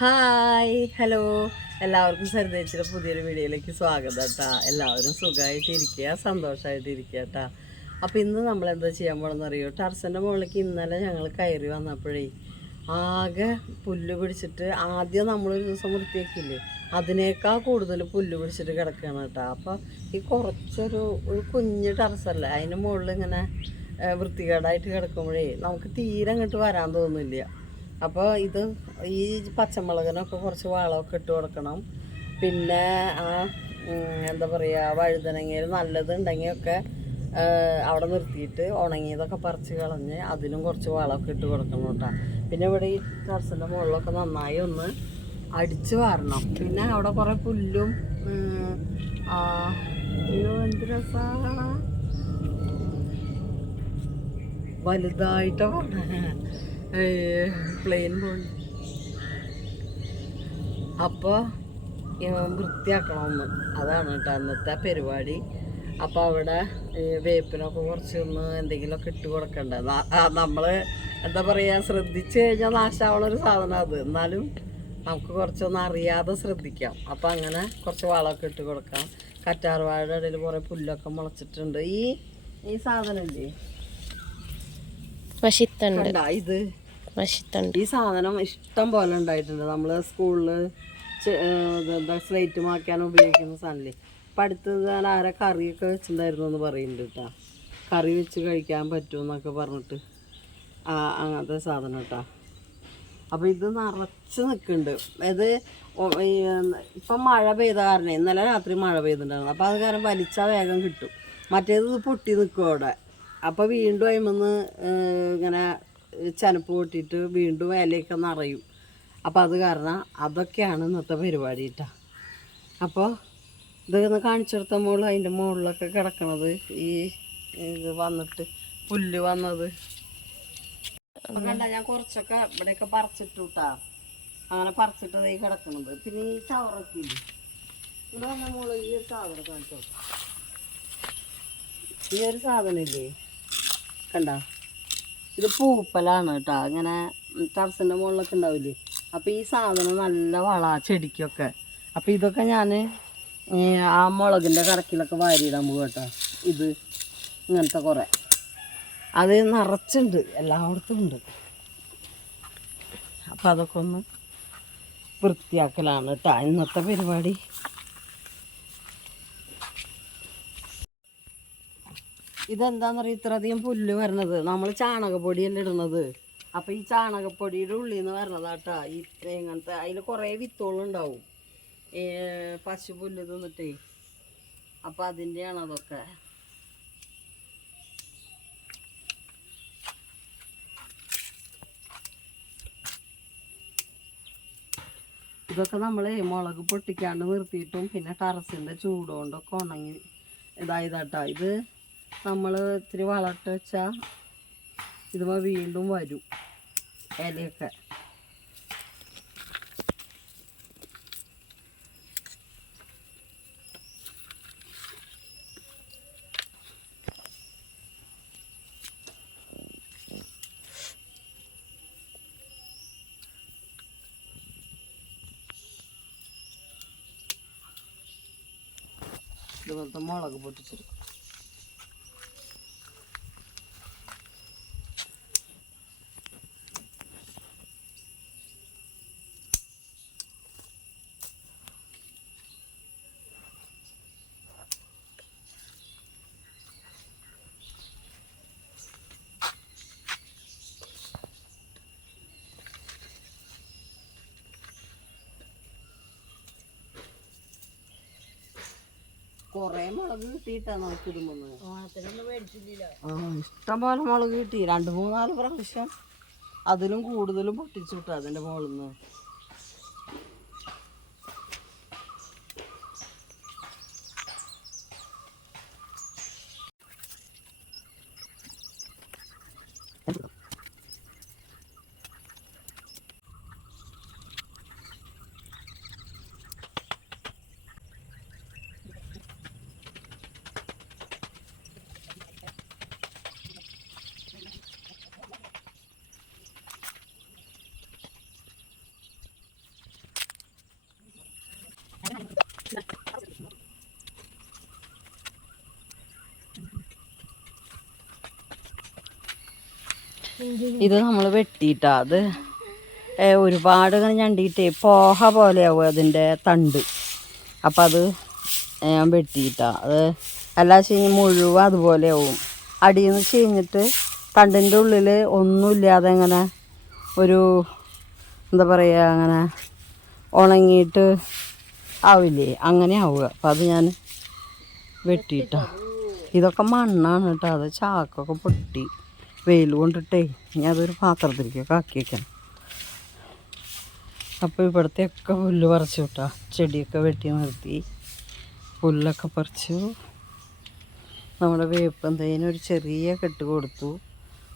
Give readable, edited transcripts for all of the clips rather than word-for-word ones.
Hi hello എല്ലാവർക്കും സരിതേച്ചിയുടെ പുതിയൊരു വീഡിയോയിലേക്ക് സ്വാഗതം കേട്ടോ. എല്ലാവരും സുഖമായിട്ടിരിക്കുക, സന്തോഷമായിട്ടിരിക്കുക കേട്ടോ. അപ്പോൾ ഇന്ന് നമ്മൾ എന്താ ചെയ്യാൻ പോകണമെന്ന് അറിയോ? ടെറസിൻ്റെ മുകളിലേക്ക് ഇന്നലെ ഞങ്ങൾ കയറി വന്നപ്പോഴേ ആകെ പുല്ല് പിടിച്ചിട്ട്, ആദ്യം നമ്മളൊരു ദിവസം വൃത്തിയാക്കിയില്ലേ, അതിനേക്കാൾ കൂടുതൽ പുല്ല് പിടിച്ചിട്ട് കിടക്കുകയാണ് കേട്ടോ. അപ്പോൾ ഈ ഒരു കുഞ്ഞ് ടെറസല്ലേ, അതിൻ്റെ മുകളിൽ ഇങ്ങനെ വൃത്തികേടായിട്ട് കിടക്കുമ്പോഴേ നമുക്ക് തീരെ അങ്ങോട്ട് വരാൻ തോന്നില്ല. അപ്പോൾ ഈ പച്ചമുളകിനൊക്കെ കുറച്ച് വളമൊക്കെ ഇട്ട് കൊടുക്കണം. പിന്നെ എന്താ പറയുക, വഴുതനങ്ങയിൽ നല്ലതുണ്ടെങ്കിൽ ഒക്കെ അവിടെ നിർത്തിയിട്ട് ഉണങ്ങിയതൊക്കെ പറിച്ച് കളഞ്ഞ് അതിനും കുറച്ച് വളമൊക്കെ ഇട്ട് കൊടുക്കണം കേട്ടോ. പിന്നെ ഇവിടെ ഈ ടെറസിൻ്റെ മുകളിലൊക്കെ നന്നായി ഒന്ന് അടിച്ച് വാരണം. പിന്നെ അവിടെ കുറേ പുല്ലും എന്ത് രസമാണ്, വലുതായിട്ടോ പ്ലെയിൻ പോലെ. അപ്പോൾ വൃത്തിയാക്കണമെന്ന്, അതാണ് കേട്ടോ അന്നത്തെ പരിപാടി. അപ്പോൾ അവിടെ വേപ്പിനൊക്കെ കുറച്ചൊന്ന് എന്തെങ്കിലുമൊക്കെ ഇട്ട് കൊടുക്കണ്ടേ. നമ്മൾ എന്താ പറയുക, ശ്രദ്ധിച്ച് കഴിഞ്ഞാൽ നാശമാവണൊരു സാധനം അത്. എന്നാലും നമുക്ക് കുറച്ചൊന്ന് അറിയാതെ ശ്രദ്ധിക്കാം. അപ്പോൾ അങ്ങനെ കുറച്ച് വളമൊക്കെ ഇട്ട് കൊടുക്കാം. കറ്റാർവാഴയുടെ ഇടയിൽ കുറേ പുല്ലൊക്കെ മുളച്ചിട്ടുണ്ട്. ഈ സാധനം ഇല്ലേ, ഇത് ഈ സാധനം ഇഷ്ടം പോലെ ഉണ്ടായിട്ടുണ്ട്. നമ്മൾ സ്കൂളിൽ സ്ലേറ്റ് മായ്ക്കാൻ ഉപയോഗിക്കുന്ന സാധനമില്ലേ. അപ്പം അടുത്തത് ഞാൻ ആരെ കറിയൊക്കെ വെച്ചിട്ടുണ്ടായിരുന്നു എന്ന് പറയുന്നുണ്ട് കേട്ടോ. കറി വെച്ച് കഴിക്കാൻ പറ്റുമെന്നൊക്കെ പറഞ്ഞിട്ട് അങ്ങനത്തെ സാധനം കേട്ടോ. അപ്പോൾ ഇത് നിറച്ച് നിൽക്കുന്നുണ്ട്. ഇത് ഇപ്പം മഴ പെയ്ത കാരണം, ഇന്നലെ രാത്രി മഴ പെയ്തിട്ടുണ്ടായിരുന്നു. അപ്പോൾ അത് കാരണം വലിച്ചാൽ വേഗം കിട്ടും. മറ്റേത് ഇത് പൊട്ടി നിൽക്കും അവിടെ. അപ്പോൾ വീണ്ടും അതിമന്ന് ഇങ്ങനെ ചനപ്പ് പൊട്ടിയിട്ട് വീണ്ടും ഇലയൊക്കെ നിറയും. അപ്പോൾ അത് കാരണം അതൊക്കെയാണ് ഇന്നത്തെ പരിപാടി കേട്ടോ. അപ്പോൾ ഇതൊന്ന് കാണിച്ചെടുത്ത മുകളിൽ അതിൻ്റെ മുകളിലൊക്കെ കിടക്കണത് ഇത് വന്നിട്ട് പുല്ല് വന്നത് കണ്ട. ഞാൻ കുറച്ചൊക്കെ ഇവിടെയൊക്കെ പറിച്ചിട്ടു കേട്ടോ. അങ്ങനെ പറിച്ചിട്ടത് ഈ കിടക്കണത്. പിന്നെ ഈ ചവറൊക്കെ ഇല്ലേ, ഇത് വന്ന മുകളിൽ ഈ ഒരു സാധനം കാണിച്ചു കൊടുക്കാം. ഈ ഒരു സാധനം ഇല്ലേ കണ്ട, ഇത് പൂപ്പലാണ് കേട്ടോ. ഇങ്ങനെ ടെറസിൻ്റെ മുകളിലൊക്കെ ഉണ്ടാവില്ലേ. അപ്പോൾ ഈ സാധനം നല്ല വള ചെടിക്കൊക്കെ. അപ്പോൾ ഇതൊക്കെ ഞാൻ ആ മുളകിൻ്റെ കടക്കിലൊക്കെ വാരിയിടാൻ പോകും കേട്ടോ. ഇത് ഇങ്ങനത്തെ കുറേ അത് നിറച്ചുണ്ട്, എല്ലായിടത്തും ഉണ്ട്. അപ്പോൾ അതൊക്കെ ഒന്ന് വൃത്തിയാക്കലാണ് കേട്ടോ ഇന്നത്തെ പരിപാടി. ഇതെന്താണെന്നറിയാം ഇത്രയധികം പുല്ല് വരണത്, നമ്മൾ ചാണകപ്പൊടിയല്ലേ ഇടുന്നത്. അപ്പോൾ ഈ ചാണകപ്പൊടിയുടെ ഉള്ളിൽ നിന്ന് വരണതാട്ടാ ഇങ്ങനത്തെ. അതിൽ കുറേ വിത്തുകളുണ്ടാവും പശു പുല്ല് തിന്നിട്ടേ. അപ്പോൾ അതിൻ്റെയാണ് അതൊക്കെ. ഇതൊക്കെ നമ്മൾ മുളക് പൊട്ടിക്കാണ്ട് നിർത്തിയിട്ടും പിന്നെ ടെറസിൻ്റെ ചൂട് കൊണ്ടൊക്കെ ഉണങ്ങി ഇതായതാട്ടാ. ഇത് നമ്മൾ ഇത്തിരി വളമിട്ട് വെച്ചാൽ ഇതുമ്പോൾ വീണ്ടും വരും ഇലയൊക്കെ. ഇതുപോലത്തെ മുളക് പൊട്ടിച്ചെടുക്കും. കുറേ മുളക് കിട്ടിയിട്ടാണ് നമുക്ക് ഇടുമ്പോൾ. ഇഷ്ടം പോലെ മുളക് കിട്ടി. 2-3-4 പ്രാവശ്യം അതിലും കൂടുതലും പൊട്ടിച്ചു കിട്ടും അതിൻ്റെ മുകളിൽ നിന്ന്. ഇത് നമ്മൾ വെട്ടിയിട്ടാ അത് ഒരുപാട് ഇങ്ങനെ ഞണ്ടിയിട്ടേ പോഹ പോലെയാവും അതിൻ്റെ തണ്ട്. അപ്പം അത് ഞാൻ വെട്ടിയിട്ടാ അത് എല്ലാം ചീഞ്ഞ് മുഴുവൻ അതുപോലെയാവും. അടിയിൽ നിന്ന് ചീഞ്ഞിട്ട് തണ്ടിൻ്റെ ഉള്ളിൽ ഒന്നുമില്ലാതെ ഇങ്ങനെ ഒരു എന്താ പറയുക അങ്ങനെ ഉണങ്ങിയിട്ട് ആവില്ലേ, അങ്ങനെ ആവുക. അപ്പം അത് ഞാൻ വെട്ടിയിട്ടാ. ഇതൊക്കെ മണ്ണാണ് കേട്ടോ. അത് ചാക്കൊക്കെ പൊട്ടി വെയിൽ കൊണ്ടിട്ടേ ഇനി അതൊരു പാത്രത്തിലേക്കൊക്കെ ആക്കി വയ്ക്കണം. അപ്പോൾ ഇവിടുത്തെയൊക്കെ പുല്ല് പറിച്ചു കേട്ടോ. ചെടിയൊക്കെ വെട്ടി നിർത്തി പുല്ലൊക്കെ പറിച്ചു. നമ്മുടെ വേപ്പെന്തേനും ഒരു ചെറിയ കെട്ട് കൊടുത്തു.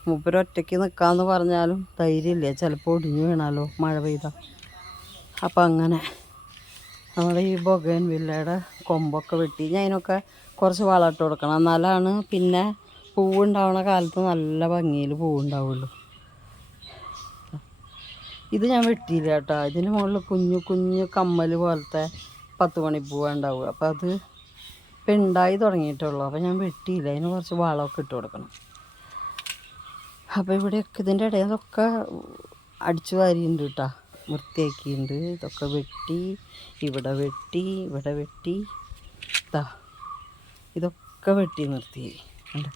മൂപ്പരൊറ്റയ്ക്ക് നിൽക്കാമെന്ന് പറഞ്ഞാലും ധൈര്യമില്ല, ചിലപ്പോൾ ഒടിഞ്ഞു വീണാലോ മഴ പെയ്താൽ. അപ്പം അങ്ങനെ നമ്മുടെ ഈ ബൊഗൈൻവില്ലയുടെ കൊമ്പൊക്കെ വെട്ടി ഞാൻ അതിനൊക്കെ കുറച്ച് വളമിട്ട് കൊടുക്കണം. എന്നാലാണ് പിന്നെ പൂവുണ്ടാവുന്ന കാലത്ത് നല്ല ഭംഗിയിൽ പൂവുണ്ടാവുള്ളൂ. ഇത് ഞാൻ വെട്ടിയില്ല കേട്ടോ. ഇതിന് മുകളിൽ കുഞ്ഞു കുഞ്ഞു കമ്മൽ പോലത്തെ 10 മണിപ്പൂവ് ഉണ്ടാവുക. അപ്പോൾ അത് ഇപ്പം ഉണ്ടായി തുടങ്ങിയിട്ടുള്ളൂ. അപ്പോൾ ഞാൻ വെട്ടിയില്ല. അതിന് കുറച്ച് വളമൊക്കെ ഇട്ട് കൊടുക്കണം. അപ്പോൾ ഇവിടെയൊക്കെ ഇതിൻ്റെ ഇടയിലൊക്കെ അടിച്ചു വാരിയുണ്ട് കേട്ടോ, വൃത്തിയാക്കിയിട്ടുണ്ട്. ഇതൊക്കെ വെട്ടി, ഇവിടെ വെട്ടി, ഇവിടെ വെട്ടി, ഇതൊക്കെ വെട്ടി നിർത്തി ഉണ്ട്.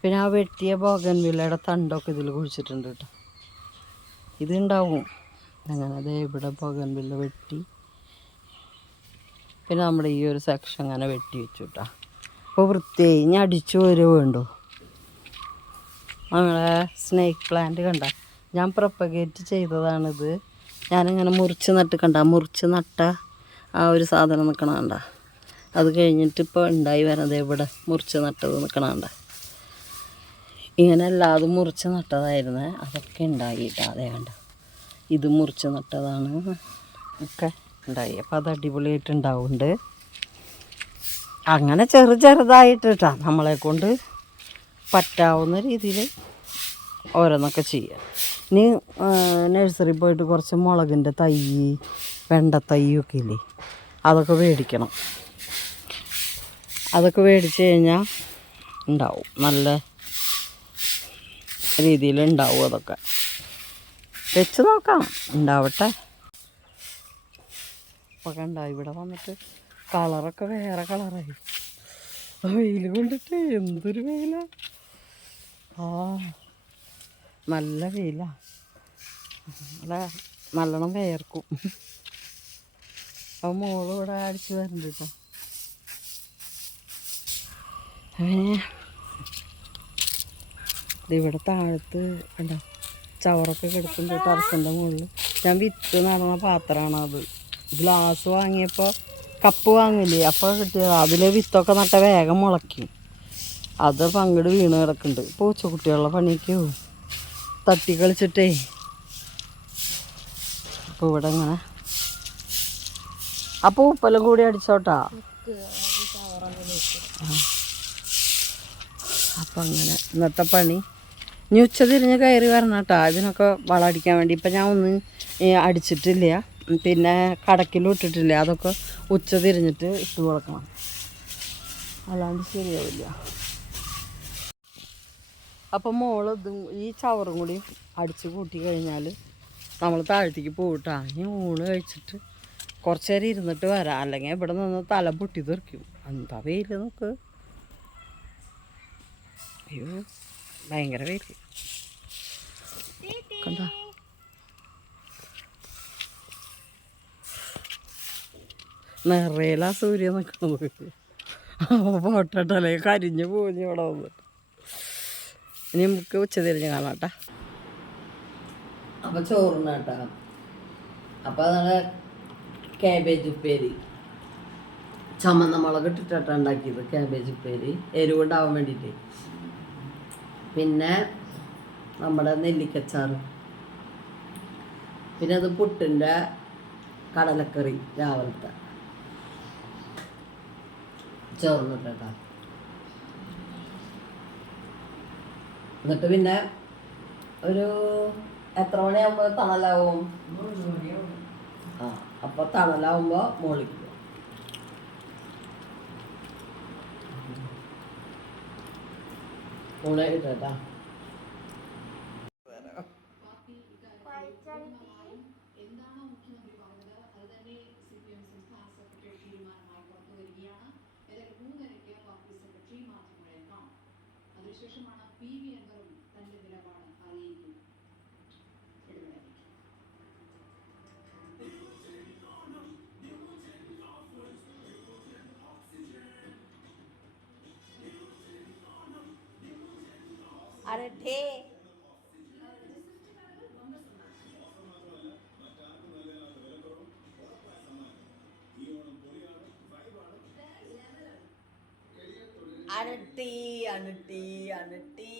പിന്നെ ആ വെട്ടിയ ബോഗൻവില്ലയുടെ തണ്ടൊക്കെ ഇതിൽ കുഴിച്ചിട്ടുണ്ട് കേട്ടോ. ഇതുണ്ടാവും അങ്ങനെ. അതേ ഇവിടെ ബോഗൻവില്ല വെട്ടി, പിന്നെ നമ്മുടെ ഈ ഒരു സെക്ഷൻ അങ്ങനെ വെട്ടി വെച്ചു കേട്ടോ. അപ്പോൾ വൃത്തിയായി. ഇനി അടിച്ചു വരുമോ വേണ്ടോ. നമ്മളെ സ്നേക്ക് പ്ലാന്റ് കണ്ട, ഞാൻ പ്രൊപ്പഗേറ്റ് ചെയ്തതാണിത്. ഞാനിങ്ങനെ മുറിച്ച് നട്ട് കണ്ട, മുറിച്ച് നട്ട ആ ഒരു സാധനം നിൽക്കണ കണ്ട. അത് കഴിഞ്ഞിട്ട് ഇപ്പോൾ ഉണ്ടായി വരണത് ഇവിടെ മുറിച്ച് നട്ടത് നിൽക്കണ കണ്ട. ഇങ്ങനെ എല്ലാതും മുറിച്ച് നട്ടതായിരുന്നു. അതൊക്കെ ഉണ്ടായിട്ടാ. അതേ കണ്ട, ഇത് മുറിച്ച് നട്ടതാണ് ഒക്കെ ഉണ്ടായി. അപ്പോൾ അത് അടിപൊളിയായിട്ട് ഉണ്ടാവുന്നുണ്ട്. അങ്ങനെ ചെറുതായിട്ടാ നമ്മളെ കൊണ്ട് പറ്റാവുന്ന രീതിയിൽ ഓരോന്നൊക്കെ ചെയ്യാം. ഇനി നഴ്സറി പോയിട്ട് കുറച്ച് മുളകിൻ്റെ തൈ, വെണ്ട തൈയൊക്കെ ഇല്ലേ, അതൊക്കെ മേടിക്കണം. അതൊക്കെ മേടിച്ച് കഴിഞ്ഞാൽ ഉണ്ടാവും, നല്ല രീതിയിൽ ഉണ്ടാവും. അതൊക്കെ വെച്ച് നോക്കാം, ഉണ്ടാവട്ടെ. അപ്പോൾ കണ്ട ഇവിടെ വന്നിട്ട് കളറൊക്കെ വേറെ കളറായി. വെയിൽ കൊണ്ടിട്ട് എന്തൊരു വെയിലാണ്. നല്ല വെയിലാണ്. നല്ലോണം വേർക്കും. അപ്പോൾ മോള് ഇവിടെ അടിച്ചു വരുന്നുണ്ട് കേട്ടോ. ഇവിടെ താഴത്ത് കണ്ടോ ചവറൊക്കെ കിടക്കുന്നുണ്ട് ടെറസിൻ്റെ മുകളിൽ. ഞാൻ വിത്ത് നടന്ന പാത്രമാണ് അത്. ഗ്ലാസ് വാങ്ങിയപ്പോൾ കപ്പ് വാങ്ങില്ലേ, അപ്പോൾ കിട്ടിയത്. അതിൽ വിത്തൊക്കെ നട്ട വേഗം മുളയ്ക്കും. അത് പങ്കിട് വീണ് കിടക്കുന്നുണ്ട്. പൂച്ചക്കുട്ടികളുടെ പണിക്ക് പോവും തട്ടി കളിച്ചിട്ടേ. അപ്പോൾ ഇവിടെ ഇങ്ങനെ അപ്പോൾ ഉപ്പെല്ലാം കൂടി അടിച്ചോട്ടാ. അപ്പം അങ്ങനെ ഇന്നത്തെ പണി. ഇനി ഉച്ച തിരിഞ്ഞ് കയറി വരണം കേട്ടോ ഇതിനൊക്കെ വളം അടിക്കാൻ വേണ്ടി. ഇപ്പം ഞാൻ ഒന്നും അടിച്ചിട്ടില്ല, പിന്നെ കടക്കിലും ഇട്ടിട്ടില്ല. അതൊക്കെ ഉച്ച തിരിഞ്ഞിട്ട് ഇട്ട് കൊടുക്കണം, അല്ലാണ്ട് ശരിയാവില്ല. അപ്പം മോള് ഈ ചവറും കൂടി അടിച്ച് കൂട്ടി കഴിഞ്ഞാൽ നമ്മൾ താഴത്തേക്ക് പോകട്ടാ. ഇനി ഊണ് കഴിച്ചിട്ട് കുറച്ച് നേരം ഇരുന്നിട്ട് വരാം, അല്ലെങ്കിൽ ഇവിടെ നിന്ന് തല പൊട്ടി തെറിക്കും. എന്താ വെയിൽ നോക്ക്. അയ്യോ ഭയങ്കര വെയിൽ കണ്ട. നിറയിലാ സൂര്യൻ നിൽക്കുന്നത്. പോട്ടല്ലേ കരിഞ്ഞു പോഞ്ഞ് ഇവിടെ വന്നിട്ട്. ഇനി നമുക്ക് ഉച്ച തിരിഞ്ഞ് കാണാട്ടാ. അപ്പം ചോറുണ്ടാട്ടാ. അപ്പം നല്ല കാബേജ് ഉപ്പേരി, ചുമന്ന മുളക് ഇട്ടിട്ടാണ് ഉണ്ടാക്കിയത്. കാബേജ് ഉപ്പേരി എരിവുണ്ടാവാൻ വേണ്ടിയിട്ട്. പിന്നെ നമ്മുടെ നെല്ലിക്കച്ചാറ്, പിന്നെ അത് പുട്ടിൻ്റെ കടലക്കറി രാവിലത്തെ ചോറിനിട്ടാ. എന്നിട്ട് പിന്നെ ഒരു എത്ര മണിയാകുമ്പോൾ തണലാവും? അപ്പോൾ തണലാവുമ്പോൾ മുകളിലേക്ക് പോകും. ഊണ കിട്ടാ അരട്ടേ അനട്ടി അനട്ടി അനട്ടി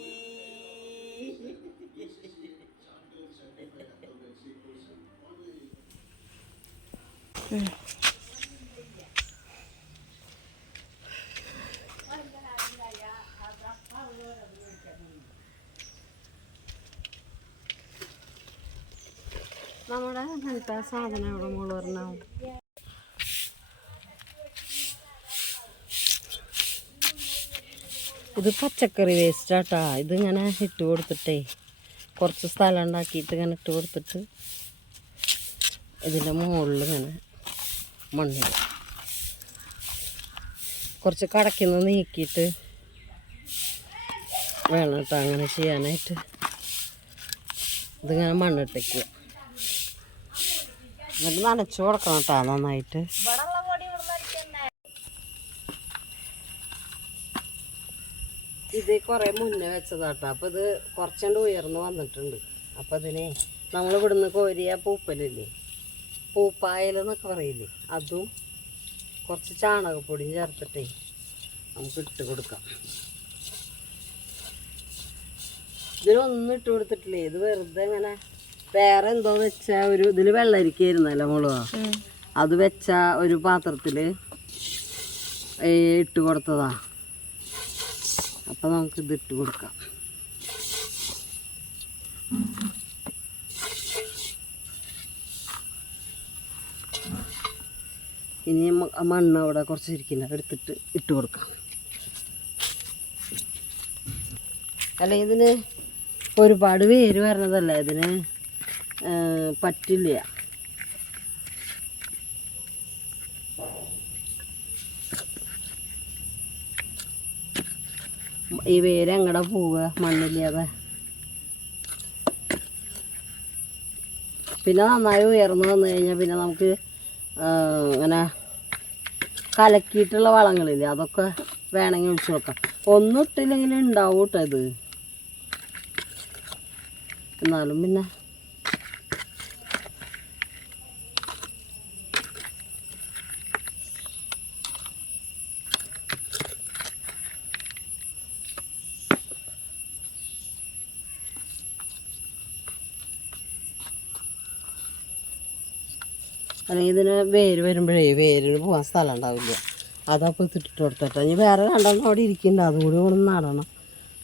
നമ്മുടെ അങ്ങനത്തെ സാധനം ഇവിടെ മുകളിൽ വരണം. ഇത് പച്ചക്കറി വേസ്റ്റാട്ടാ. ഇതിങ്ങനെ ഇട്ട് കൊടുത്തിട്ടേ കുറച്ച് സ്ഥലം ഉണ്ടാക്കിയിട്ട് ഇങ്ങനെ ഇട്ട് കൊടുത്തിട്ട് ഇതിൻ്റെ മുകളിൽ ഇങ്ങനെ മണ്ണിൽ കുറച്ച് കടക്കിന്ന് നീക്കിയിട്ട് വേണം കേട്ടോ അങ്ങനെ ചെയ്യാനായിട്ട്. ഇതിങ്ങനെ മണ്ണിട്ടേക്കുക, എന്നിട്ട് നനച്ചു കൊടുക്കണം കേട്ടോ നന്നായിട്ട്. ഇത് കുറേ മുന്നേ വെച്ചതാട്ടോ. അപ്പോൾ ഇത് കുറച്ചുകൊണ്ട് ഉയർന്ന് വന്നിട്ടുണ്ട്. അപ്പോൾ അതിനെ നമ്മൾ ഇവിടുന്ന് കോരിയ പൂപ്പലില്ലേ, പൂപ്പായലെന്നൊക്കെ പറയില്ലേ, അതും കുറച്ച് ചാണകപ്പൊടിയും ചേർത്തിട്ടേ നമുക്ക് ഇട്ട് കൊടുക്കാം. ഇതിലൊന്നും ഇട്ട് കൊടുത്തിട്ടില്ലേ, ഇത് വെറുതെ ഇങ്ങനെ വേറെ എന്തോ വെച്ചാൽ ഒരു ഇതിൽ വെള്ളരിക്കായിരുന്നല്ലോ മുളക, അത് വെച്ച ഒരു പാത്രത്തിൽ ഇട്ട് കൊടുത്തതാ. അപ്പം നമുക്കിത് ഇട്ട് കൊടുക്കാം. ഇനി മണ്ണ് അവിടെ കുറച്ച് ഇരിക്കില്ല, എടുത്തിട്ട് ഇട്ട് കൊടുക്കാം. അല്ലെങ്കിൽ ഇതിന് ഒരുപാട് വേര് വരണതല്ല, ഇതിന് പറ്റില്ല. ഈ വേര് എങ്ങടെ പോവുക മണ്ണില്ലാതെ. പിന്നെ നന്നായി ഉയർന്നു വന്നു കഴിഞ്ഞാൽ പിന്നെ നമുക്ക് ഇങ്ങനെ കലക്കിയിട്ടുള്ള വളങ്ങളില്ലേ, അതൊക്കെ വേണമെങ്കിൽ ഒഴിച്ചു നോക്കാം. ഒന്നും ഇട്ടില്ലെങ്കിൽ ഉണ്ടാവും കേട്ടോ ഇത്. എന്നാലും പിന്നെ അല്ലെങ്കിൽ ഇതിന് വേര് വരുമ്പോഴേ വേരിന് പോകാൻ സ്ഥലം ഉണ്ടാവില്ല. അതപ്പോൾ ഇട്ടിട്ട് കൊടുത്തിട്ട് ഇനി വേറെ രണ്ടെണ്ണം അവിടെ ഇരിക്കുന്നുണ്ട്, അതും കൂടി ഇവിടെ നടണം.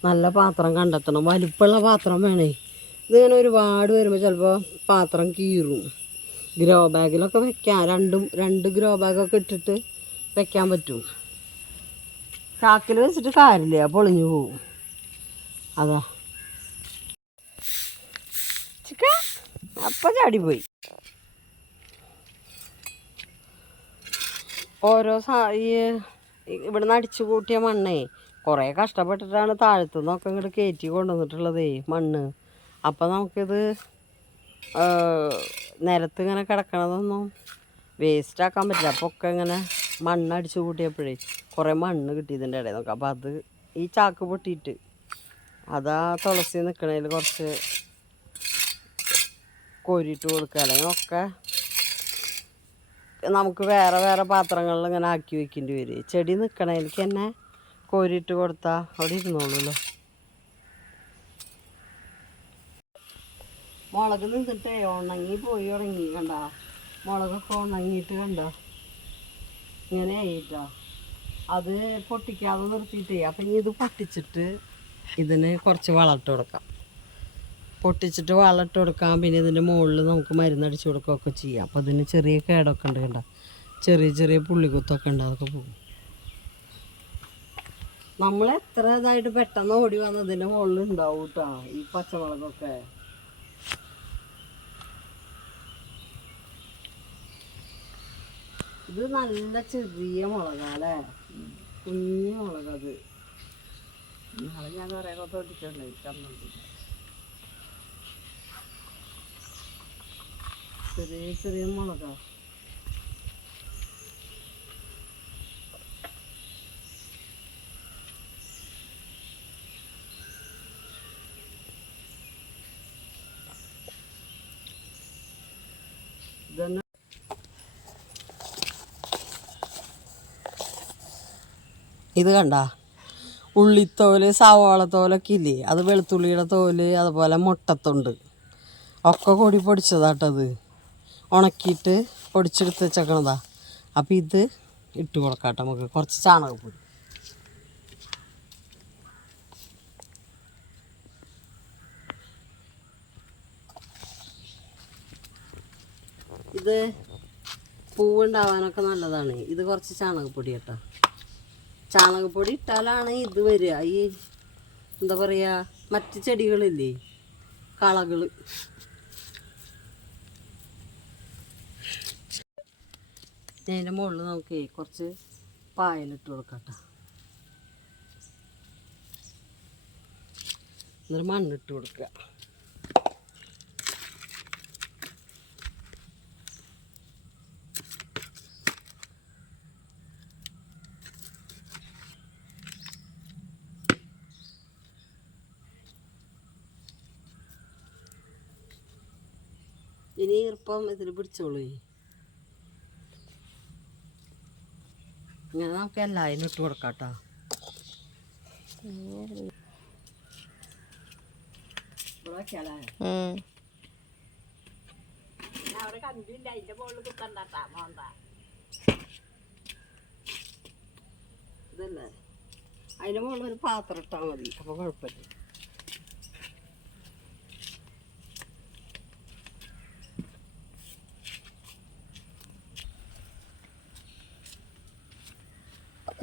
നല്ല പാത്രം കണ്ടെത്തണം, വലിപ്പമുള്ള പാത്രം വേണേ. ഇതിങ്ങനെ ഒരുപാട് വരുമ്പോൾ ചിലപ്പോൾ പാത്രം കീറും. ഗ്രോ ബാഗിലൊക്കെ വെക്കാം, രണ്ട് ഗ്രോ ബാഗൊക്കെ ഇട്ടിട്ട് വെക്കാൻ പറ്റും. ചാക്കിൽ വെച്ചിട്ട് കാര്യമില്ല, പൊളിഞ്ഞു പോവും. അതാ ചിക്ക അപ്പം ചാടിപ്പോയി. ഓരോ ഈ ഇവിടുന്ന് അടിച്ചു കൂട്ടിയ മണ്ണേ കുറേ കഷ്ടപ്പെട്ടിട്ടാണ് താഴത്തു നിന്നൊക്കെ ഇങ്ങോട്ട് കയറ്റി കൊണ്ടുവന്നിട്ടുള്ളതേ മണ്ണ്. അപ്പം നമുക്കിത് നിലത്ത് ഇങ്ങനെ കിടക്കണതൊന്നും വേസ്റ്റാക്കാൻ പറ്റില്ല. അപ്പോൾ ഒക്കെ ഇങ്ങനെ മണ്ണ് അടിച്ചു കൂട്ടിയപ്പോഴേ കുറേ മണ്ണ് കിട്ടി ഇതിൻ്റെ ഇടയിൽ നോക്കാം. അപ്പോൾ അത് ഈ ചാക്ക് പൊട്ടിയിട്ട് അതാ തുളസി നിൽക്കണതിൽ കുറച്ച് കോരിയിട്ട് കൊടുക്കുക. അല്ലെങ്കിൽ ഒക്കെ നമുക്ക് വേറെ വേറെ പാത്രങ്ങളിൽ ഇങ്ങനെ ആക്കി വെക്കേണ്ടി വരും. ചെടി നിൽക്കണതിലേക്ക് തന്നെ കോരിയിട്ട് കൊടുത്താൽ അവിടെ ഇരുന്നോളൂല്ലോ. മുളക് നിന്നിട്ടേ ഉണങ്ങി പോയി തുടങ്ങി, കണ്ട മുളകൊക്കെ ഉണങ്ങിയിട്ട് കണ്ട ഇങ്ങനെ ആയിട്ടോ. അത് പൊട്ടിക്കാതെ നിർത്തിയിട്ടേ. അപ്പം ഇനി ഇത് പൊട്ടിച്ചിട്ട് ഇതിന് കുറച്ച് വളമിട്ട് കൊടുക്കാം. പൊട്ടിച്ചിട്ട് വളമിട്ട് കൊടുക്കാം. പിന്നെ ഇതിൻ്റെ മുകളിൽ നമുക്ക് മരുന്നടിച്ച് കൊടുക്കുകയൊക്കെ ചെയ്യാം. അപ്പോൾ ഇതിന് ചെറിയ കേടൊക്കെ ഉണ്ട്, കണ്ട ചെറിയ ചെറിയ പുള്ളിക്കുത്തൊക്കെ ഉണ്ട്, അതൊക്കെ പോകും. നമ്മൾ എത്ര ഇതായിട്ട് പെട്ടെന്ന് ഓടി വന്നതിൻ്റെ മുകളിൽ ഉണ്ടാവും കേട്ടോ ഈ പച്ചമുളകൊക്കെ. ഇത് നല്ല ചെറിയ മുളകാല്ലേ, കുഞ്ഞു മുളകത്. നാളെ ഞാൻ കുറേ തൊട്ടിട്ടുണ്ട്, ചെറിയ ചെറിയ മുളകാ. ഇതന്നെ ഇത് കണ്ട ഉള്ളിത്തോല്, സവാളത്തോലൊക്കെ ഇല്ലേ, അത് വെളുത്തുള്ളിയുടെ തോല്, അതുപോലെ മുട്ടത്തൊണ്ട് ഒക്കെ കൂടി പൊടിച്ചതാട്ടത്, ഉണക്കിയിട്ട് പൊടിച്ചെടുത്ത് വെച്ചേക്കണതാ. അപ്പം ഇത് ഇട്ട് കൊടുക്കാട്ടോ നമുക്ക്, കുറച്ച് ചാണകപ്പൊടി. ഇത് പൂവുണ്ടാവാനൊക്കെ നല്ലതാണ്. ഇത് കുറച്ച് ചാണകപ്പൊടി കേട്ടോ. ചാണകപ്പൊടി ഇട്ടാലാണ് ഇത് വരിക. ഈ എന്താ പറയുക, മറ്റ് ചെടികളില്ലേ, കളകൾ. അതിൻ്റെ മുകളിൽ നമുക്ക് കുറച്ച് പായലിട്ട് കൊടുക്കട്ടോ. എന്നിട്ട് മണ്ണിട്ട് കൊടുക്കുക. ഇനി ഈർപ്പം ഇതിൽ പിടിച്ചോളൂ. ഇങ്ങനെ നമുക്ക് എല്ലാവരും ഇട്ട് കൊടുക്കാം കേട്ടോ. ഇതല്ലേ, അതിൻ്റെ മുകളിൽ ഒരു പാത്രം ഇട്ടാൽ മതി, അപ്പോൾ കുഴപ്പമില്ല.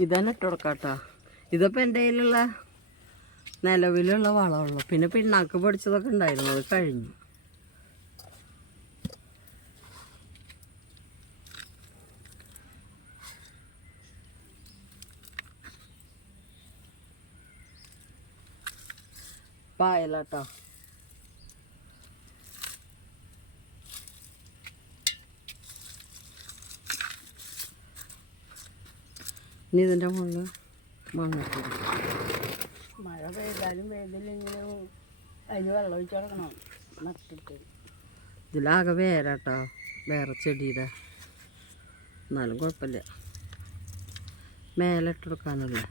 ഇതന്നെ ഇട്ട് കൊടുക്കാം കേട്ടോ. ഇതിപ്പോൾ എൻ്റെ കയ്യിലുള്ള നിലവിലുള്ള വളമുള്ളൂ. പിന്നെ പിണ്ണാക്ക് പൊടിച്ചതൊക്കെ ഉണ്ടായിരുന്നു, അത് കഴിഞ്ഞു. പായലാട്ടോ. ഇനി ഇതിൻ്റെ മുകളിൽ മണ്ണിട്ട് മഴ പെയ്താലും പെയ്തില്ലെങ്കിലും അതിന് വെള്ളം ഒഴിച്ച് കൊടുക്കണം നട്ടിട്ട്. ഇതിലാകെ വേരാട്ടോ, വേറെ ചെടിയുടെ. എന്നാലും കുഴപ്പമില്ല, മേലെ ഇട്ട് കൊടുക്കാനല്ല.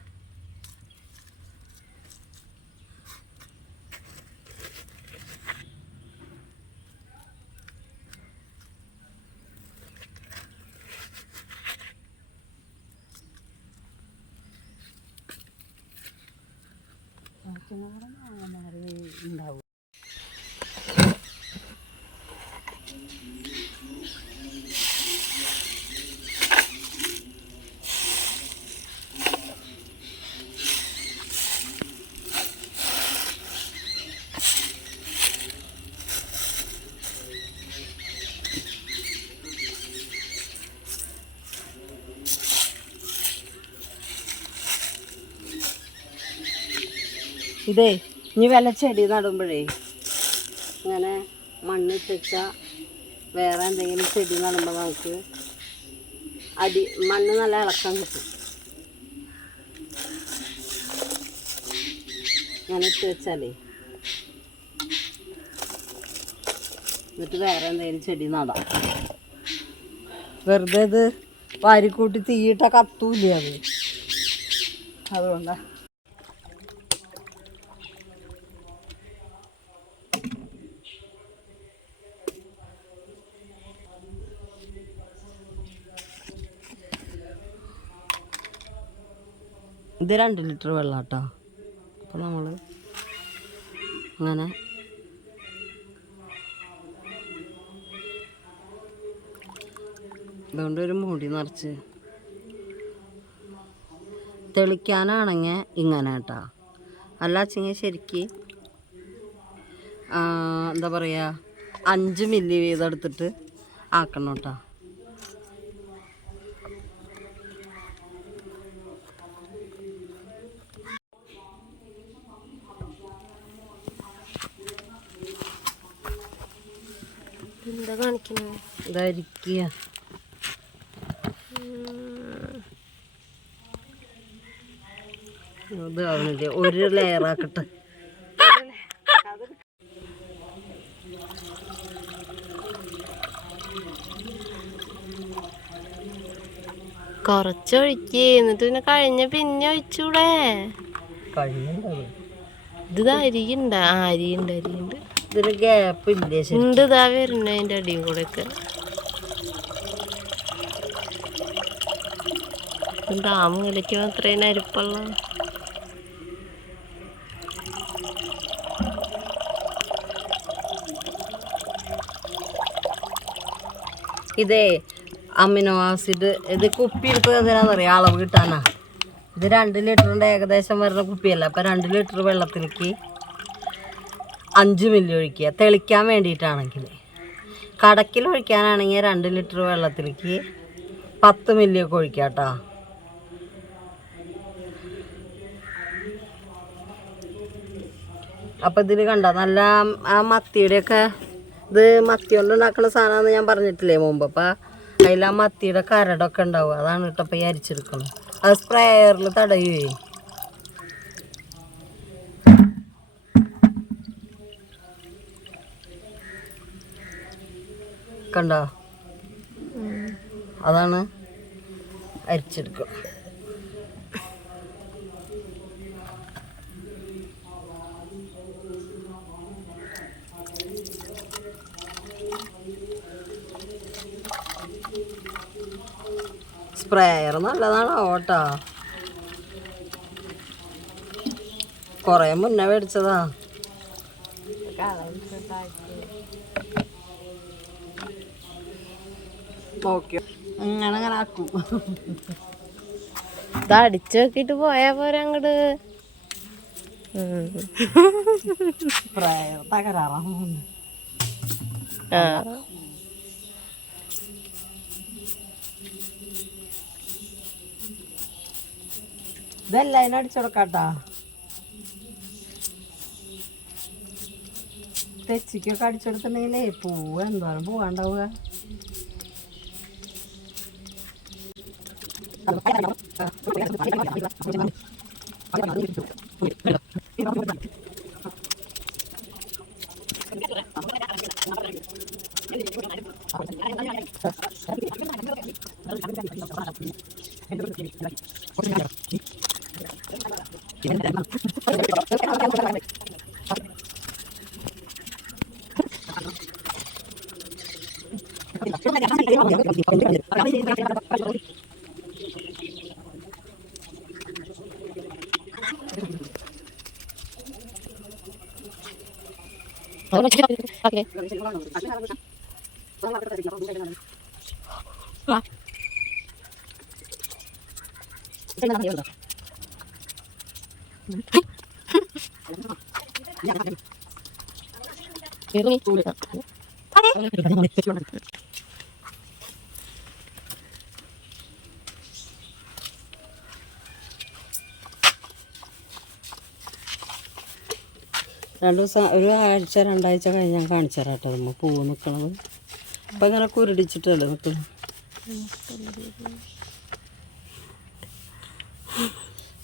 ഉണ്ടാവും. ഇതേ ഇനി വല്ല ചെടി നടുമ്പോഴേ ഇങ്ങനെ മണ്ണിട്ട് വെച്ചാൽ വേറെ എന്തെങ്കിലും ചെടി നടുമ്പോൾ നമുക്ക് മണ്ണ് നല്ല ഇളക്കം കിട്ടും. ഇങ്ങനെ ഇട്ട് വെച്ചാലേ, എന്നിട്ട് വേറെ എന്തെങ്കിലും ചെടി നടാം. വെറുതെ ഇത് വാരിക്കൂട്ടി തീയിട്ട കത്തൂല്ല അത്, അതുകൊണ്ടാണ്. ഇത് 2 ലിറ്റർ വെള്ളം കേട്ടോ. അപ്പോൾ നമ്മൾ അങ്ങനെ ഇതുകൊണ്ട് ഒരു മൂടി നിറച്ച് തെളിക്കാനാണെങ്കിൽ ഇങ്ങനെ കേട്ടോ, അല്ലാച്ചെങ്കിൽ ശരിക്ക് എന്താ പറയുക 5 മില്ലി വീതം എടുത്തിട്ട് ആക്കണം കേട്ടോ. എന്താ കാണിക്കണേ? ഇതായിരിക്കുക ഇത് ആവണില്ല, ഒരു ലെയറാക്കട്ടെ. കൊറച്ചൊഴിക്ക്, എന്നിട്ട് പിന്നെ കഴിഞ്ഞ പിന്നെ ഒഴിച്ചൂടെ? ഇത് അരിയുണ്ട? അരിയുണ്ട്. ഇതിന് ഗ്യാപ്പ് ഇല്ലേ? ഉണ്ട്, ഇതാ വരുന്ന അതിന്റെ അടിയും കൂടെ ഒക്കെ. ഡാം കളിക്കുമ്പോ അത്രയും അരിപ്പുള്ള ഇതേ അമിനോ ആസിഡ്. ഇത് കുപ്പി എടുത്തത് എന്തിനാണെന്നറിയാം? അളവ് കിട്ടാനാ. ഇത് 2 ലിറ്ററിൻ്റെ ഏകദേശം വരുന്ന കുപ്പിയല്ല. അപ്പം 2 ലിറ്റർ വെള്ളത്തിലേക്ക് 5 മില്ലി ഒഴിക്കുക, തെളിക്കാൻ വേണ്ടിയിട്ടാണെങ്കിൽ. കടക്കിൽ ഒഴിക്കാനാണെങ്കിൽ 2 ലിറ്റർ വെള്ളത്തിലേക്ക് 10 മില്ലിയൊക്കെ ഒഴിക്കുക കേട്ടോ. അപ്പം ഇതിൽ കണ്ട നല്ല ആ മത്തിയുടെയൊക്കെ, ഇത് മത്തി കൊണ്ട് ഉണ്ടാക്കുന്ന സാധനമാണെന്ന് ഞാൻ പറഞ്ഞിട്ടില്ലേ മുമ്പ്. അപ്പം അതിൽ ആ മത്തിയുടെ കരടൊക്കെ ഉണ്ടാവും. അതാണ് കേട്ടപ്പോൾ ഈ അരിച്ചെടുക്കണം. അത് സ്പ്രേയറിൽ തടയുവേ. കണ്ടോ? അതാണ് അരിച്ചെടുക്കുക. സ്പ്രേയർ നല്ലതാണ് ഓട്ടാ, കുറേ മുന്നേ മേടിച്ചതാ. അങ്ങനെ ആക്കും. ഇത് അടിച്ചു നോക്കിട്ട് പോയാ പോരാ അങ്ങട്. സ്പ്രേയർ തകരാറാണ്. ഇതെല്ലാം അതിനടിച്ചുകൊടുക്കാട്ടാ. തെച്ചിക്കൊക്കെ അടിച്ചെടുത്തിട്ടുണ്ടെങ്കിലേ പൂവ് എന്തോരം പൂവാണ്ടാവുക. ഒരു ആഴ്ച 2 ആഴ്ച കഴിഞ്ഞ് ഞാൻ കാണിച്ചു തരാം കേട്ടോ. നമ്മൾ പൂവ് നിൽക്കണത് അപ്പം ഇങ്ങനെ കുരുടിച്ചിട്ടല്ലേ നിൽക്കുന്നത്.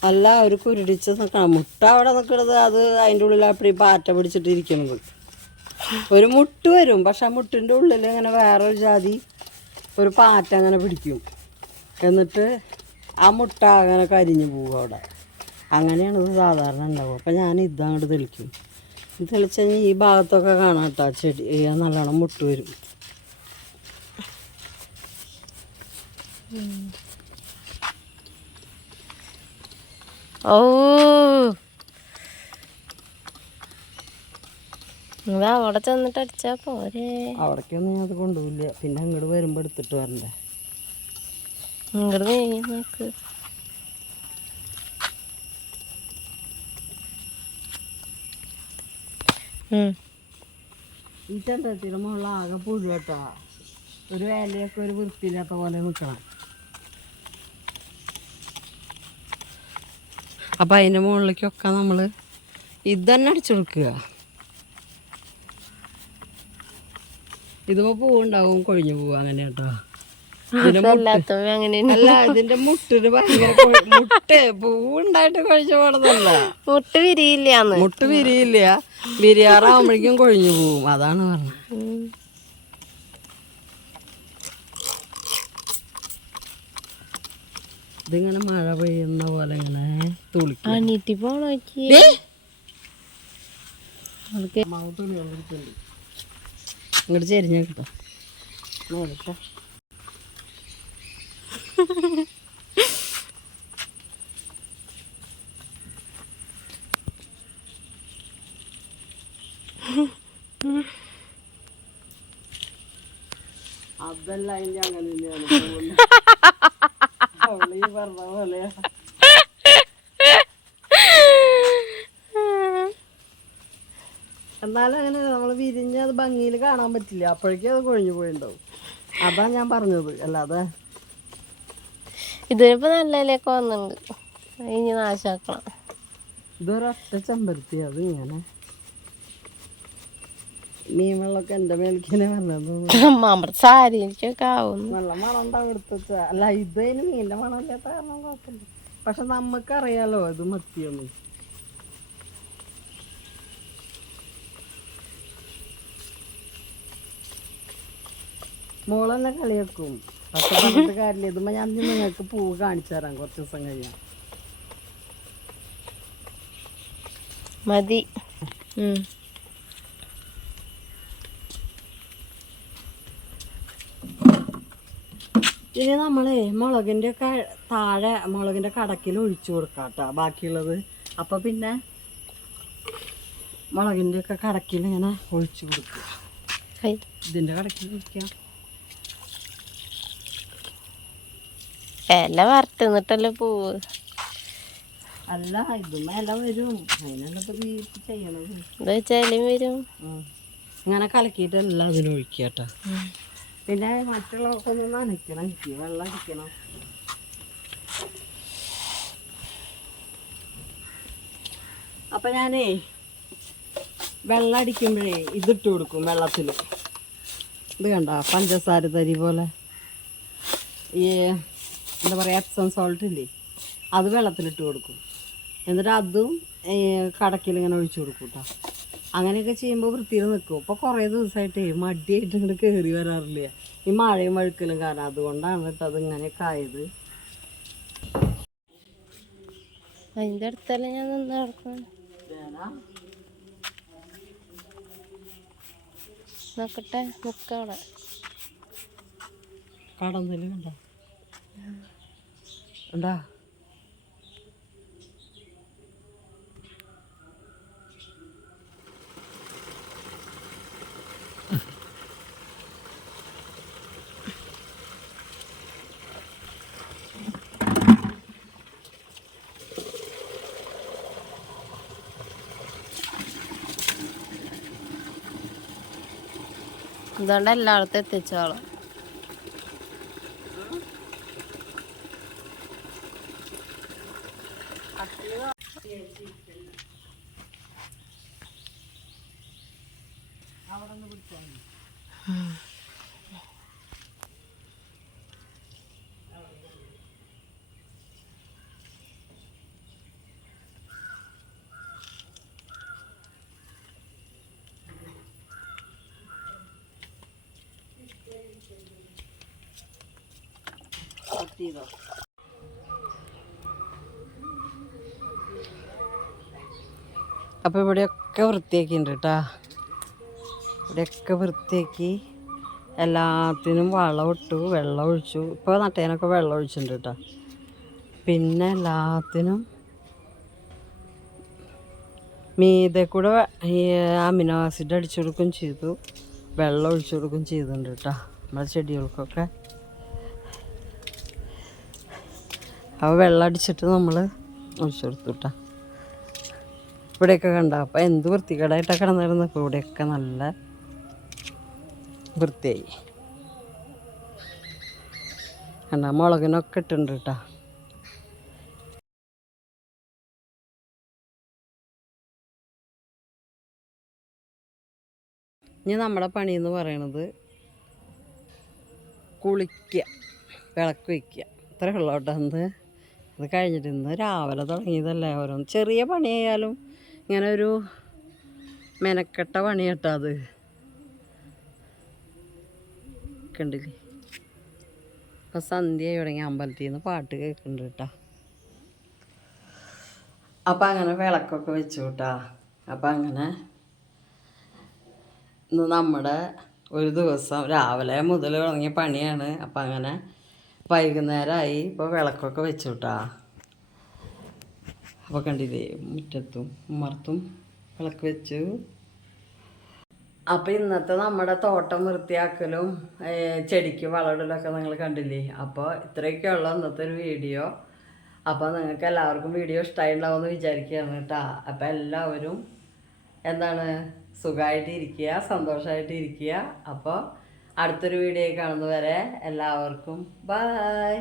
അല്ല, ഒരു കുരുടിച്ച് നിൽക്കണം. മുട്ട അവിടെ നിൽക്കണത് അത് അതിൻ്റെ ഉള്ളിൽ അപ്പടി പാറ്റ പിടിച്ചിട്ട് ഇരിക്കണത്. ഒരു മുട്ട് വരും, പക്ഷെ ആ മുട്ടിൻ്റെ ഉള്ളിൽ ഇങ്ങനെ വേറൊരു ജാതി ഒരു പാറ്റ അങ്ങനെ പിടിക്കും. എന്നിട്ട് ആ മുട്ട അങ്ങനെ കരിഞ്ഞു പോവും അവിടെ. അങ്ങനെയാണ് ഇത് സാധാരണ ഉണ്ടാവുക. അപ്പം ഞാൻ ഇതങ്ങോട്ട് തെളിക്കും. ഇത് തെളിച്ച് കഴിഞ്ഞാൽ ഈ ഭാഗത്തൊക്കെ കാണാം കേട്ടോ, ചെടി നല്ലോണം മുട്ട് വരും. ഓ, അവിടെ ചെന്നിട്ട് അടിച്ചാ പോരെ? അവിടേക്കൊന്നും ഞാൻ അത് കൊണ്ടുപോയില്ല. പിന്നെ അങ്ങോട്ട് വരുമ്പോൾ എടുത്തിട്ട് വരണ്ടേ. ഇങ്ങോട്ട് നീങ്ങി നോക്ക്. ഈ ചെന്തത്തിൻ്റെ മുകളിൽ ആകെ പുഴു കേട്ടോ. ഒരു വേലയൊക്കെ ഒരു വൃത്തിയില്ലാത്ത പോലെ നിൽക്കണം. അപ്പം അതിൻ്റെ മുകളിലേക്കൊക്കെ നമ്മൾ ഇത് തന്നെ അടിച്ചു കൊടുക്കുക. ഇതുമ്പോൾ പൂവുണ്ടാവും, കൊഴിഞ്ഞു പോവുക, അങ്ങനെ കേട്ടോ. അല്ല, ഇതിന്റെ മുട്ടിന് ഭയങ്കര പൂവുണ്ടായിട്ട് കൊഴിഞ്ഞു പോണതല്ല, മുട്ട് വിരിയില്ല. മുട്ട് വിരിയില്ല, വിരിയാറാവുമ്പോഴേക്കും കൊഴിഞ്ഞു പോവും. അതാണ് പറഞ്ഞത്. ഇതിങ്ങനെ മഴ പെയ്യുന്ന പോലെ ഇങ്ങനെ തുളിക്കും. അണീറ്റി പോണോ ഇങ്ങോട്ട് ചെരിഞ്ഞ കിട്ടോ നേരിട്ടോ. അതല്ല അതിൻ്റെ അങ്ങനെ തന്നെയാണ് അവളീ പറഞ്ഞ പോലെ. എന്നാലും അങ്ങനെ നമ്മൾ വിരിഞ്ഞ് അത് ഭംഗിയിൽ കാണാൻ പറ്റില്ല. അപ്പോഴേക്കും അത് കൊഴിഞ്ഞു പോയിണ്ടാവും. അതാ ഞാൻ പറഞ്ഞത്. അല്ലാതെ ഇതിനിപ്പോ നല്ല ഇലയൊക്കെ വന്നിട്ടുണ്ട്, ഇനി നാശാക്കണം. ഇതൊരൊറ്റ ചെമ്പരത്തി. അത് ഇങ്ങനെ മീൻ വെള്ളമൊക്കെ എൻ്റെ മേലിക്കനെ പറഞ്ഞത്. സാരിക്കൊക്കെ ആവുന്നു. നല്ല മണം ഉണ്ടാവും എടുത്ത. അല്ല, ഇതിന് മീനിൻ്റെ മണമില്ലാത്ത കാരണം കുഴപ്പമില്ല. പക്ഷെ നമുക്കറിയാലോ ഇത് മത്തിയൊന്നും. മോളെന്നെ കളിയാക്കും. പക്ഷെ പറഞ്ഞിട്ട് കാര്യമില്ല. ഇതുമ്പോൾ ഞാൻ നിങ്ങൾക്ക് പൂവ് കാണിച്ചു തരാം കുറച്ച് ദിവസം കഴിയാം. മതി. ഇനി നമ്മളെ മുളകിൻ്റെ ഒക്കെ താഴെ മുളകിൻ്റെ കടക്കിൽ ഒഴിച്ചു കൊടുക്കാം കേട്ടോ ബാക്കിയുള്ളത്. അപ്പം പിന്നെ മുളകിൻ്റെ ഒക്കെ കടക്കിൽ ഇങ്ങനെ ഒഴിച്ചു കൊടുക്കുക. ഇതിൻ്റെ കടക്കിൽ ഒഴിക്കാം. ഇല വറുത്തിന്നിട്ടല്ലേ പൂവ്. അല്ല, ഇതും ഇല വരും. അതിനല്ല ഇപ്പം നീ ചെയ്യണത്. ഇത് വെച്ചാലും വരും. ഇങ്ങനെ കലക്കിയിട്ടെല്ലാം അതിന് ഒഴിക്കുക കേട്ടോ. പിന്നെ മറ്റുള്ളവർക്ക് ഒന്ന് നനയ്ക്കണം, വെള്ളം അടിക്കണം. അപ്പം ഞാനേ വെള്ളം അടിക്കുമ്പോഴേ ഇതിട്ട് കൊടുക്കും വെള്ളത്തിൽ. ഇത് കണ്ട പഞ്ചസാര തരി പോലെ ഈ എന്താ പറയുക എപ്സം സോൾട്ട് ഇല്ലേ, അത് വെള്ളത്തിലിട്ട് കൊടുക്കും. എന്നിട്ട് അതും കടക്കിലിങ്ങനെ ഒഴിച്ചു കൊടുക്കും കേട്ടോ. അങ്ങനെയൊക്കെ ചെയ്യുമ്പോൾ വൃത്തിയിൽ നിൽക്കും. ഇപ്പോൾ കുറേ ദിവസമായിട്ടേ മടിയായിട്ട് ഇങ്ങോട്ട് കയറി വരാറില്ല, ഈ മഴയും വഴുക്കലും കാരണം. അതുകൊണ്ടാണ് കേട്ടോ അതിങ്ങനെയൊക്കെ ആയത്. അതിൻ്റെ അടുത്തല്ലേ ഞാൻ നിന്ന് നടക്കണം. നോക്കട്ടെ, മുക്കവിടെ കടന്നില് കണ്ടോ ഉണ്ടാ. ഇതുകൊണ്ട് എല്ലായിടത്തും എത്തിച്ചോളാം. അപ്പോൾ ഇവിടെയൊക്കെ വൃത്തിയാക്കിയിട്ടുണ്ട് കേട്ടോ. ഇവിടെയൊക്കെ വൃത്തിയാക്കി എല്ലാത്തിനും വളം ഇട്ടു, വെള്ളം ഒഴിച്ചു. ഇപ്പോൾ നട്ടേനൊക്കെ വെള്ളം ഒഴിച്ചിട്ടുണ്ട് കേട്ടോ. പിന്നെ എല്ലാത്തിനും മീതെ കൂടെ ഈ അമിനോ ആസിഡ് അടിച്ചു കൊടുക്കുകയും ചെയ്തു, വെള്ളം ഒഴിച്ചു കൊടുക്കുകയും ചെയ്തിട്ടുണ്ട് കേട്ടോ നമ്മുടെ ചെടികൾക്കൊക്കെ. അപ്പോൾ വെള്ളം അടിച്ചിട്ട് നമ്മൾ ഒഴിച്ചു കൊടുത്തു കേട്ടോ. ഇവിടെയൊക്കെ കണ്ട അപ്പം എന്ത് വൃത്തികേടായിട്ടൊക്കെ കിടന്നിരുന്നു. ഇപ്പോൾ ഇവിടെയൊക്കെ നല്ല വൃത്തിയായി. കണ്ട മുളകിനൊക്കെ ഇട്ടുണ്ട് കേട്ടോ. ഇനി നമ്മുടെ പണി എന്ന് പറയണത് കുളിക്കുക, വിളക്ക് വയ്ക്കുക, ഇത്രയേ ഉള്ളൂ കേട്ടോ. അത് കഴിഞ്ഞിട്ട് ഇന്ന് രാവിലെ തുടങ്ങിയതല്ലേ. ഓരോന്ന് ചെറിയ പണിയായാലും ഇങ്ങനെ ഒരു മെനക്കെട്ട പണി കേട്ടോ. അത് കണ്ടില്ലേ, ഇപ്പം സന്ധ്യയായി തുടങ്ങി. അമ്പലത്തിൽ നിന്ന് പാട്ട് കേൾക്കുന്നുണ്ട് കേട്ടോ. അപ്പം അങ്ങനെ വിളക്കൊക്കെ വെച്ചു കേട്ടോ. അപ്പം അങ്ങനെ ഇന്ന് നമ്മുടെ ഒരു ദിവസം രാവിലെ മുതൽ തുടങ്ങിയ പണിയാണ്. അപ്പം അങ്ങനെ വൈകുന്നേരമായി. ഇപ്പോൾ വിളക്കൊക്കെ വെച്ചു കേട്ടോ. അപ്പോൾ കണ്ടില്ലേ, മുറ്റത്തും ഉമ്മർത്തും വിളക്ക് വെച്ചു. അപ്പോൾ ഇന്നത്തെ നമ്മുടെ തോട്ടം വൃത്തിയാക്കലും ചെടിക്ക് വളമിടലൊക്കെ നിങ്ങൾ കണ്ടില്ലേ. അപ്പോൾ ഇത്രയൊക്കെയുള്ള ഇന്നത്തെ ഒരു വീഡിയോ. അപ്പോൾ നിങ്ങൾക്ക് എല്ലാവർക്കും വീഡിയോ ഇഷ്ടമായിട്ടുണ്ടാവുമെന്ന് വിചാരിക്കുകയാണ് കേട്ടോ. അപ്പോൾ എല്ലാവരും എന്താണ് സുഖമായിട്ടിരിക്കുക, സന്തോഷമായിട്ടിരിക്കുക. അപ്പോൾ അടുത്തൊരു വീഡിയോ കാണുന്നവരെ എല്ലാവർക്കും ബായ്.